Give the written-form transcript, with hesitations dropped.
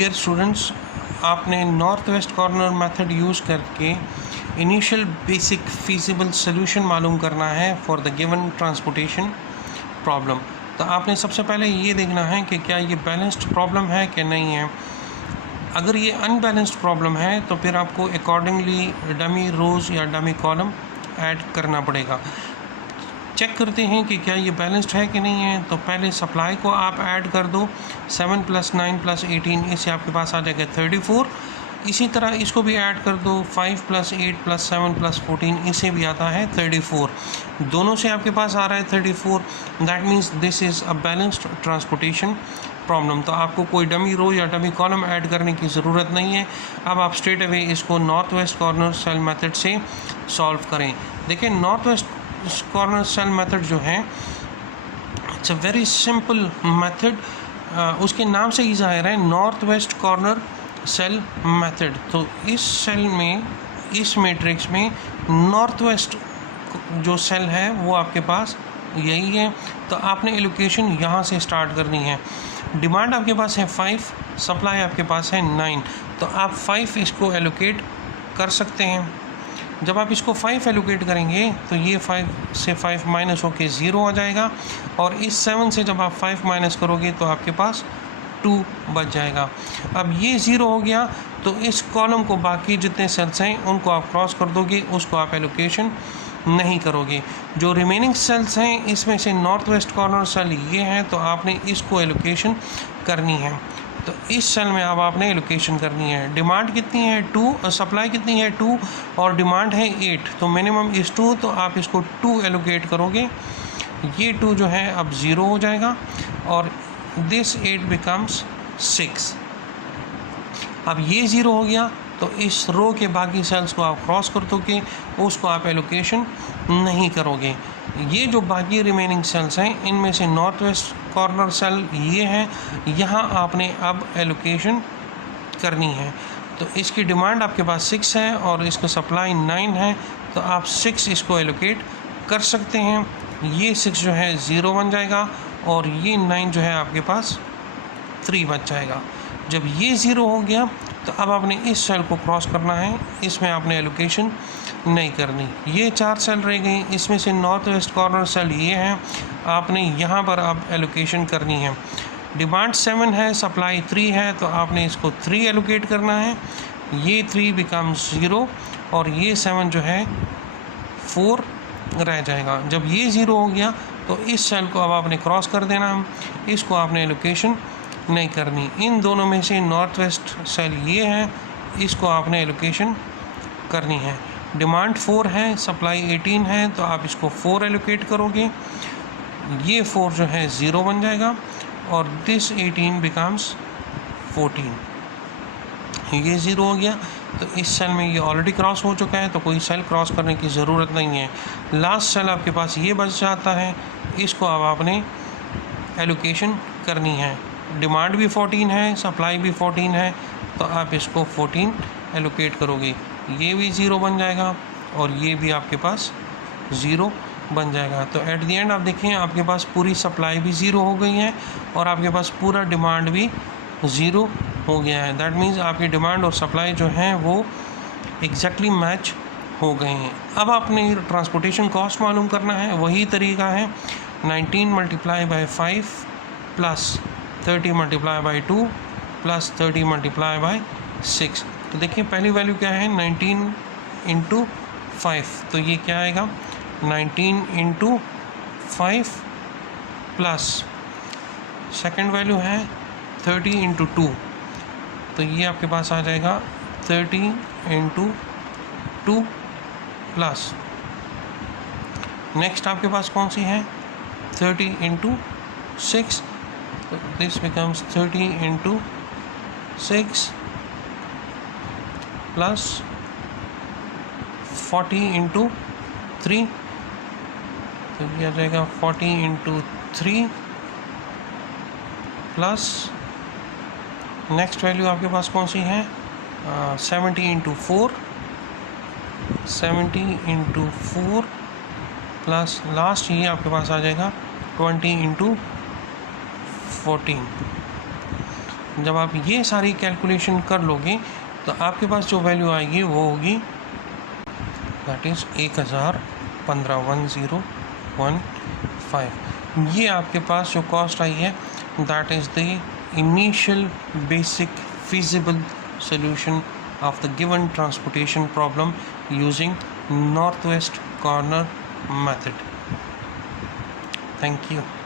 Dear students, आपने north west corner method use करके initial basic feasible solution मालूम करना है for the given transportation problem. तो आपने सबसे पहले ये देखना है कि क्या ये बैलेंस्ड प्रॉब्लम है कि नहीं है। अगर ये अनबैलेंस्ड प्रॉब्लम है तो फिर आपको अकॉर्डिंगली डमी रोज़ या डमी कॉलम ऐड करना पड़ेगा। चेक करते हैं कि क्या ये बैलेंस्ड है कि नहीं है। तो पहले सप्लाई को आप ऐड कर दो, 7 + 9 + 18, इससे आपके पास आ जाएगा 34। इसी तरह इसको भी ऐड कर दो, 5 + 8 + 7 + 14, इससे भी आता है 34। दोनों से आपके पास आ रहा है 34। That means this is a balanced transportation problem. तो आपको कोई डमी रो या डमी कॉलम ऐड करने की ज़रूरत नहीं है। अब आप स्ट्रेट अवे इसको north west corner cell method से सॉल्व करें। देखिए, north west corner cell method जो है, it's a very simple method. उसके नाम से ही ज़ाहिर है, north west corner cell method. तो इस सेल में, इस मैट्रिक्स में नॉर्थ वेस्ट जो सेल है वो आपके पास यही है। तो आपने एलोकेशन यहाँ से स्टार्ट करनी है। डिमांड आपके पास है 5, सप्लाई आपके पास है 9। तो आप 5 इसको एलोकेट कर सकते हैं। जब आप इसको 5 एलोकेट करेंगे तो ये 5 से 5 माइनस होके 0 आ जाएगा, और इस 7 से जब आप 5 माइनस करोगे तो आपके पास 2 बच जाएगा। अब ये 0 हो गया तो इस कॉलम को बाकी जितने सेल्स हैं उनको आप क्रॉस कर दोगे, उसको आप एलोकेशन नहीं करोगे। जो रिमेनिंग सेल्स हैं इसमें से नॉर्थ वेस्ट कॉर्नर सेल ये हैं, तो आपने इसको एलोकेशन करनी है। तो इस सेल में अब आपने एलोकेशन करनी है। डिमांड कितनी है 2, सप्लाई कितनी है 2, और डिमांड है 8। तो मिनिमम इज़ 2, तो आप इसको 2 एलोकेट करोगे। ये 2 जो है अब 0 हो जाएगा, और दिस 8 बिकम्स 6। अब ये 0 हो गया तो इस रो के बाकी सेल्स को आप क्रॉस कर दोगे, उसको आप एलोकेशन नहीं करोगे। ये जो बाकी रिमेनिंग सेल्स हैं इनमें से नॉर्थ वेस्ट कॉर्नर सेल ये हैं, यहाँ आपने अब एलोकेशन करनी है। तो इसकी डिमांड आपके पास 6 है और इसका सप्लाई 9 है, तो आप 6 इसको एलोकेट कर सकते हैं। ये 6 जो है 0 बन जाएगा, और ये 9 जो है आपके पास 3 बच जाएगा। जब ये 0 हो गया तो अब आपने इस सेल को क्रॉस करना है, इसमें आपने एलोकेशन नहीं करनी। ये 4 सेल रह गई, इसमें से नॉर्थ वेस्ट कॉर्नर सेल ये हैं, आपने यहाँ पर अब एलोकेशन करनी है। डिमांड 7 है, सप्लाई 3 है, तो आपने इसको 3 एलोकेट करना है। ये 3 बिकम्स 0, और ये 7 जो है 4 रह जाएगा। जब ये 0 हो गया तो इस सेल को अब आपने क्रॉस कर देना, इसको आपने एलोकेशन नहीं करनी। इन दोनों में से नॉर्थ वेस्ट सेल ये है, इसको आपने एलोकेशन करनी है। डिमांड 4 है, सप्लाई 18 है, तो आप इसको 4 एलोकेट करोगे। ये 4 जो है 0 बन जाएगा, और दिस 18 बिकम्स 14। ये 0 हो गया तो इस सेल में ये ऑलरेडी क्रॉस हो चुका है, तो कोई सेल क्रॉस करने की ज़रूरत नहीं है। लास्ट सेल आपके पास ये बच जाता है, इसको अब आपने एलोकेशन करनी है। डिमांड भी 14 है, सप्लाई भी 14 है, तो आप इसको 14 एलोकेट करोगे। ये भी 0 बन जाएगा, और ये भी आपके पास 0 बन जाएगा। तो एट द एंड आप देखें, आपके पास पूरी सप्लाई भी 0 हो गई है, और आपके पास पूरा डिमांड भी 0 हो गया है। दैट मीन्स आपकी डिमांड और सप्लाई जो हैं वो एग्जैक्टली मैच हो गए हैं। अब आपने ट्रांसपोर्टेशन कॉस्ट मालूम करना है, वही तरीका है। 19 × 5 + 30 × 2 + 30 × 6। तो देखिए, पहली वैल्यू क्या है, 19 × 5, तो ये क्या आएगा, 19 × 5 प्लस सेकेंड वैल्यू है 30 × 2, तो ये आपके पास आ जाएगा 30 × 2 प्लस नेक्स्ट आपके पास कौन सी है, 30 × 6, तो दिस बिकम्स 30 × 6 प्लस 40 × 3, तो ये आ जाएगा 40 × 3 प्लस नेक्स्ट वैल्यू आपके पास कौन सी है, 70 × 4, 70 × 4 प्लस लास्ट ये आपके पास आ जाएगा 20 × 14। जब आप ये सारी कैलकुलेशन कर लोगे तो आपके पास जो वैल्यू आएगी वो होगी दैट इज़ 1015। ये आपके पास जो कॉस्ट आई है that is the initial basic feasible solution of the given transportation problem using northwest corner method. Thank you.